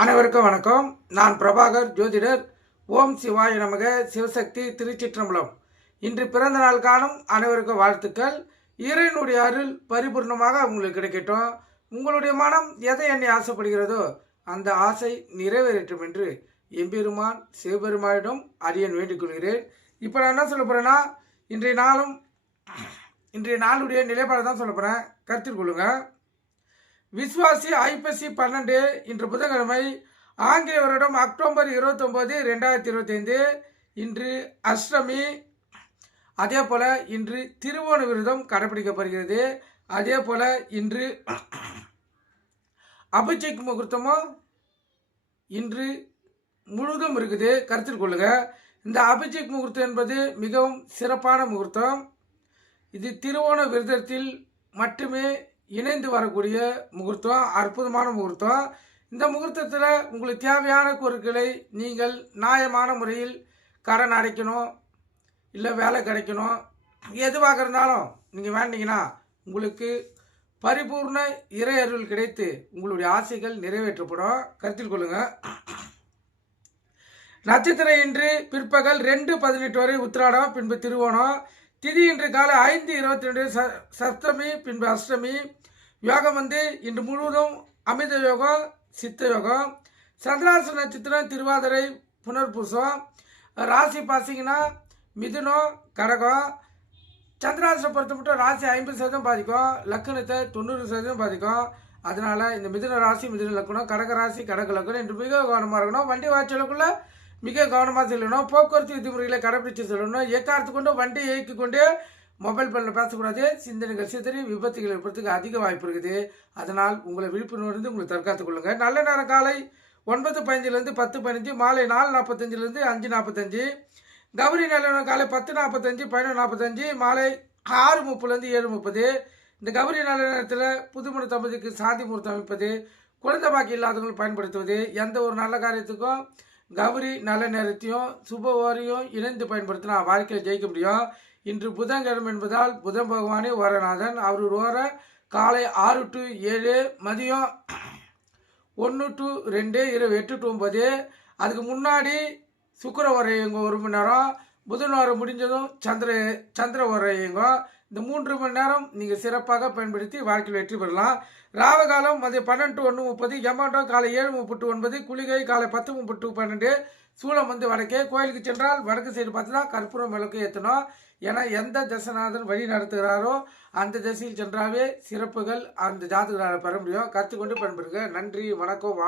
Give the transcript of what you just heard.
அனைவருக்கும் வணக்கம். நான் பிரபாகர் ஜோதிடர். ஓம் சிவாய நமக. சிவசக்தி திருச்சிற்றம்பலம். இன்று பிறந்த நாள் காணும் அனைவருக்கும் வாழ்த்துக்கள். இறைவனுடைய அருள் பரிபூர்ணமாக உங்களுக்கு கிடைக்கட்டும். உங்களுடைய மனம் எதை எண்ணி ஆசைப்படுகிறதோ அந்த ஆசை நிறைவேறட்டும் என்று எம்பெருமான் சிவபெருமானிடம் அரியன் வேண்டிக்கொள்கிறேன் இப்போ நான் என்ன சொல்ல போகிறேன்னா இன்றைய நாளும் இன்றைய நாளுடைய நிலைப்பாடு தான் சொல்ல போகிறேன் கருத்தில் கொள்ளுங்கள் விஸ்வாசி ஐப்பசி பன்னெண்டு இன்று புதன்கிழமை ஆங்கில வருடம் அக்டோபர் இருபத்தொம்போது ரெண்டாயிரத்தி இருபத்தைந்து. இன்று அஷ்டமி. அதே போல் இன்று திருவோண விரதம் கடைபிடிக்கப்படுகிறது. அதே போல் இன்று அபிஷேக் முகூர்த்தமும் இன்று முழுதும் இருக்குது. கருத்தில் கொள்ளுங்க இந்த அபிஷேக் முகூர்த்தம் என்பது மிகவும் சிறப்பான முகூர்த்தம். இது திருவோண விரதத்தில் மட்டுமே இணைந்து வரக்கூடிய முகூர்த்தம் அற்புதமான முகூர்த்தம். இந்த முகூர்த்தத்தில் உங்களுக்கு தேவையான பொருட்களை நீங்கள் நியாயமான முறையில் கடன் அடைக்கணும் இல்லை வேலை கிடைக்கணும். எதுவாக இருந்தாலும் நீங்கள் வேண்டிங்கன்னா உங்களுக்கு பரிபூர்ண இறை அருள் கிடைத்து உங்களுடைய ஆசைகள் நிறைவேற்றப்படும். கருத்தில் கொள்ளுங்கள் நட்சத்திரம் இன்று பிற்பகல் ரெண்டு பதினெட்டு வரை உத்திராடம் பின்பு திருவோணம். திதி இன்று காலை ஐந்து இருபத்தி ரெண்டு ச சப்தமி பின்பு அஷ்டமி. யோகம் வந்து இன்று முழுவதும் அமிர்த யோகம் சித்த யோகம் சந்திராச நட்சத்திரம் திருவாதிரை புனர்பூசம். ராசி பார்த்தீங்கன்னா மிதுனம் கடகம் சந்திராசனை பொறுத்த மட்டும் ராசி ஐம்பது சதவீதம் பாதிக்கும். லக்கணத்தை தொண்ணூறு சதவீதம் பாதிக்கும். அதனால் இந்த மிதுன ராசி மிதுன லக்கணம் கடக ராசி கடக லக்கணம் இன்று மிக கவனமாக இருக்கணும். வண்டி வாய்ச்சலுக்குள்ளே மிக கவனமாக செல்லணும். போக்குவரத்து விதிமுறைகளை கடைபிடித்து செல்லணும். எக்காரத்து கொண்டு வண்டி இயக்கி கொண்டு மொபைல் ஃபோனில் பேசக்கூடாது. சிந்தனைகள் சிதறி விபத்துகள் ஏற்படுறதுக்கு அதிக வாய்ப்பு இருக்குது. அதனால் உங்களை விழிப்புணர்வு உங்களை தற்காத்துக் கொள்ளுங்கள் நல்ல நேரம் காலை ஒன்பது பதினஞ்சுலேருந்து பத்து பதினஞ்சு மாலை நாலு நாற்பத்தஞ்சிலேருந்து அஞ்சு நாற்பத்தஞ்சு கௌரி நல்ல காலை பத்து நாற்பத்தஞ்சு பதினொன்று நாற்பத்தஞ்சு மாலை ஆறு முப்பதுலேருந்து ஏழு முப்பது. இந்த கௌரி நல்ல நேரத்தில் புதுமண தம்பதிக்கு சாந்தி முகூர்த்தம் அமைப்பது குழந்தை பாக்கி இல்லாதவர்கள் பயன்படுத்துவது எந்த ஒரு நல்ல காரியத்துக்கும் கௌரி நல்ல நேரத்தையும் சுப ஓரையும் இணைந்து பயன்படுத்தினா வாழ்க்கையில் ஜெயிக்க முடியும். இன்று புதன்கிழமை என்பதால் புதன் பகவானே ஓரநாதன் அவர் ஓர காலை ஆறு டு ஏழு மதியம் ஒன்று டு ரெண்டு இரவு எட்டு டு ஒன்பது. அதுக்கு முன்னாடி சுக்கர எங்கள் ஒரு மணி நேரம் புதன் வாரம் முடிஞ்சதும் சந்திர சந்திர உரையங்க இந்த மூன்று மணி நேரம் நீங்கள் சிறப்பாக பயன்படுத்தி வாழ்க்கையில் வெற்றி பெறலாம். ராவகாலம் மதியம் பன்னெண்டு ஒன்று முப்பது எம்மாண்டம் காலை ஏழு முப்பட்டு ஒன்பது குளிகை காலை பத்து முப்பட்டு பன்னெண்டு. சூளம் வந்து வடக்கே கோயிலுக்கு சென்றால் வடக்கு சைடு பார்த்தீங்கன்னா கற்பூரம் விளக்கு ஏற்றணும் ஏன்னா எந்த தசநாதன் வழி நடத்துகிறாரோ அந்த திசையில் சென்றாவே சிறப்புகள் அந்த ஜாதகரால் பெற முடியும். கற்றுக்கொண்டு பயன்படுங்க நன்றி வணக்கம் வா